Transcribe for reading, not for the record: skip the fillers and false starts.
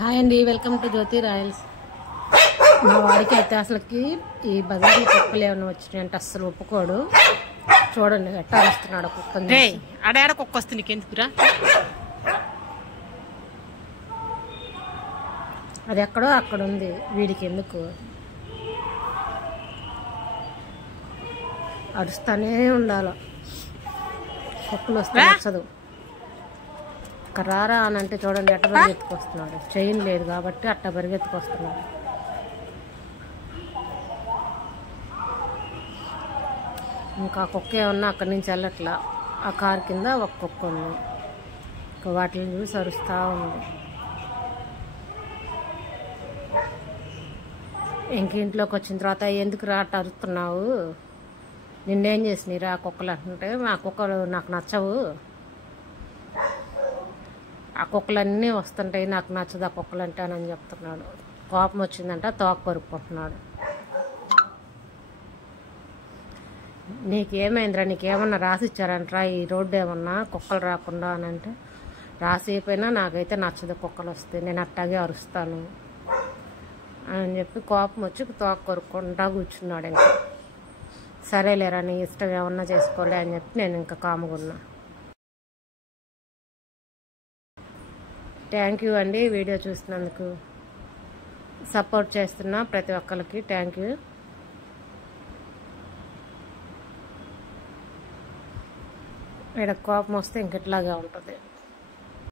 Hi అండి, welcome to Jyothi Royals. మా వాడికి అయితే అసలుకి ఈ బజార్లో కుక్కలు ఏమైనా వచ్చినాయంటే అస్సలు ఒప్పుకోడు. చూడండి ఎట్టా వస్తున్నాడు కుక్కని. ఆడ కుక్క వస్తుంది నీకెందుకురా? అది ఎక్కడో అక్కడ ఉంది, వీడికి ఎందుకు అరుస్తానే ఉండాలి. కుక్కలు వస్తే నచ్చదు. రారా అని అంటే చూడండి ఎట్ట పరిగెత్తుకొస్తున్నాడు. చైన్ లేదు కాబట్టి అట్ట పరిగెత్తుకొస్తున్నాడు. ఇంకా కుక్క ఏమన్నా అక్కడి నుంచి వెళ్ళట్లా. ఆ కారు కింద ఒక కుక్క ఉంది, ఇంకా వాటిని చూసి అరుస్తూ ఉంది. ఇంక ఇంట్లోకి వచ్చిన తర్వాత ఎందుకు రా అట్ట అరుస్తున్నావు, నిన్నేం చేసినాయిరా ఆ కుక్కలు అంటుంటే, మా కుక్కలు నాకు నచ్చవు, ఆ కుక్కలన్నీ వస్తుంటాయి, నాకు నచ్చదు ఆ కుక్కలు అంటానని చెప్తున్నాడు. కోపం వచ్చిందంట తోక కొరుక్కుంటున్నాడు. నీకేమైందిరా, నీకేమన్నా రాసి ఇచ్చారంటరా ఈ రోడ్డు ఏమన్నా కుక్కలు రాకుండా అని అంటే, రాసి అయిపోయినా నాకైతే నచ్చదు కుక్కలు వస్తే, నేను అట్టాగే అరుస్తాను అని చెప్పి కోపం వచ్చి తోక కొరుక్కుంటా కూర్చున్నాడు. ఇంకా సరేలేరా నీ ఇష్టం ఏమన్నా చేసుకోలే అని చెప్పి నేను ఇంకా కాముకున్నా. థ్యాంక్ యూ అండి, వీడియో చూసినందుకు. సపోర్ట్ చేస్తున్నా ప్రతి ఒక్కరికి థ్యాంక్ యూ. ఇక్కడ కోపం వస్తే ఇంకెట్లాగే ఉంటుంది.